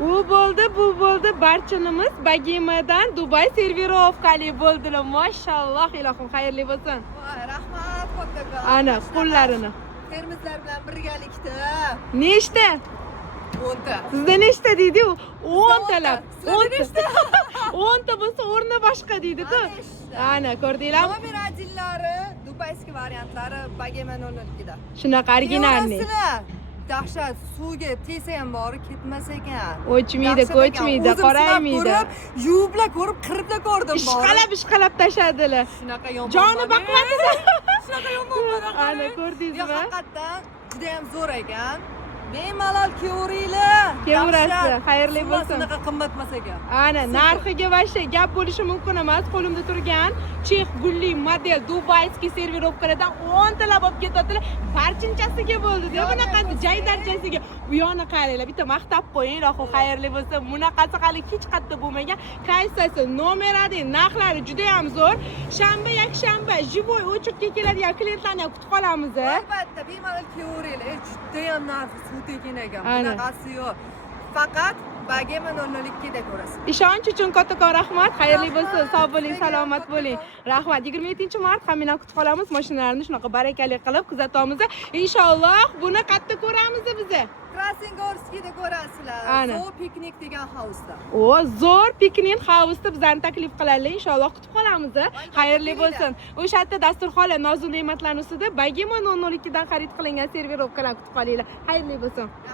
U bo'ldi, bu bo'ldi. Barchanimiz Bagimadan Dubai servirovkali bo'ldilar. Mashalloh, ilohim xayrli bo'lsin. Voy, rahmat kattaga. Ana qo'llarini. Termizlar bilan birgalikda Nechta? 10 ta. Sizda nechta deydi-yu? 10 talab. Sizda nechta? 10 ta bo'lsa o'rni boshqa deydi-ku. Ana ko'rdinglarmi? Nomer adillari, dubayskiy variantlari Bagema 002 da. Shunaqa originalniy. Dahshat, suvga tegsa ham bori ketmas ekan. O'chmaydi, ko'chmaydi, qoraymaydi. Yuviblar ko'rib, qiriblar ko'rdim bori. Ishqalab tashadilar. Shunaqa yomon. Joni baqmatida. Shunaqa yomon. Ana ko'rdingizmi? Haqiqatdan juda ham zo'r ekan. Bemalol kevaringlar. Kevarasiz, xayrli bo'lsin. Shunaqa qimmatmas ekan. Ana narxiga vashta gap bo'lishi mumkin emas. Qo'limda turgan Chex gulli model dubayskiy servirovkalardan 10 talab olib ketadilar. Barchinchasiga bo'ldi. Bunaqasi joy darajasiga. Bu yoni qaranglar, bitta maqtab qo'ying, ilohim xayrli bo'lsin. Bunaqasi hali hech qayerda bo'lmagan. Qaysasi, nomeradi, narxlari juda ham zo'r. Shanba, yakshanba, jivoy o'chirga keladigan klientlarni ham kutib qolamiz. Albatta, bemalol kevaringlar. Juda ham narxi suv tekin ekan. Ana. Bunaqasi yo'q. Faqat Bagema 002 da ko'rasiz. Ishonch uchun kattakon rahmat. Xayrli bo'lsin. Sog' bo'ling, salomat bo'ling. Rahmat. 27-mart hamma kutib qolamiz. Mashinalarni shunaqa barakali qilib kuzatamiz. Inshaalloh buni qayerda ko'ramiz biz? Krasnogorskiyda ko'rasizlar. Ana. Zo'r piknik degan havsda. O, zo'r piknik havsda bizlarni taklif qilaylik. Inshaalloh kutib qolamiz. Xayrli bo'lsin. O'sha yerda dasturxonlar, nozik ne'matlar ustida Bagema 002 dan xarid qilingan servirovkalar kutib qolinglar. Xayrli bo'lsin.